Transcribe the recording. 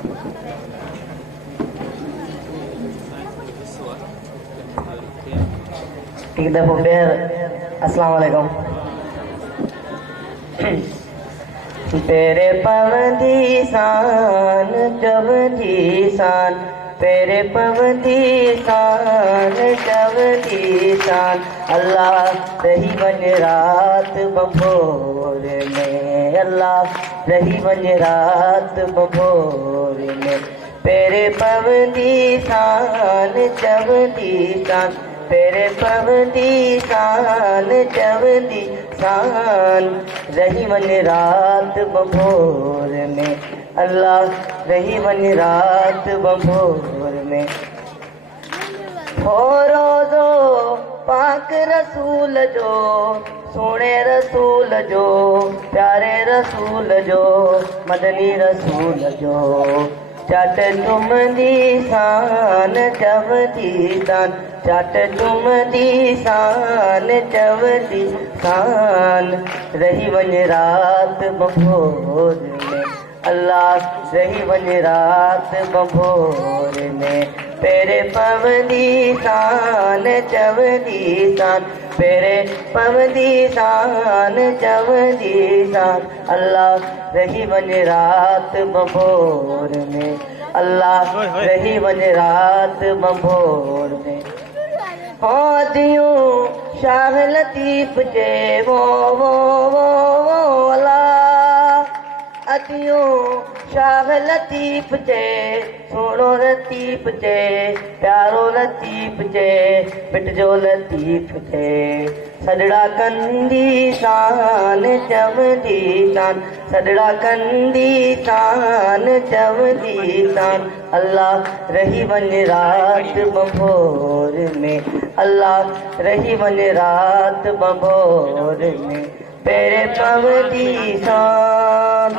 एक दफा फिर अस्सलाम वालेकुम। तेरे पवंदी शान चवंदी शान, तेरे पवंदी शान चवंदी शान। अल्लाह रही वञ रात बंभोर में, अल्लाह रही वञ रात बंभोर में। तेरे पवंदी शान चवंदी शान, तेरे पवंदी शान चवंदी शान। रही वञ रात बंभोर में, अल्लाह रही वञ रात बंभोर में। हो रोज़ो पाक रसूल जो, सोने रसूल जो, प्यारे रसूल जो, मदनी रसूल जो। चट चुमदी शान चवंदी शान, चट चुमदी शान चवंदी शान। रही वञ रात बंभोर में, अल्लाह रही वञ रात बंभोर में। तेरे पवंदी शान चवंदी शान, तेरे पवंदी शान चवंदी शान। अल्लाह रही वञ रात बंभोर में, अल्लाह रही वञ रात बंभोर में। हो दियूं शाह लतीफ़ जे वो अल्लाह। अदियूं शाह लतीफ़ जे, सोणो लतीफ़ जे, प्यारो लतीफ़ जे, पिटजो लतीफ़ जे। सजड़ा कंदी शान चवंदी शान, सजड़ा कंदी शान चवंदी शान। अल्लाह रही वञ रात बंभोर में, अल्लाह रही वञ रात बंभोर में। तेरे पवंदी शान।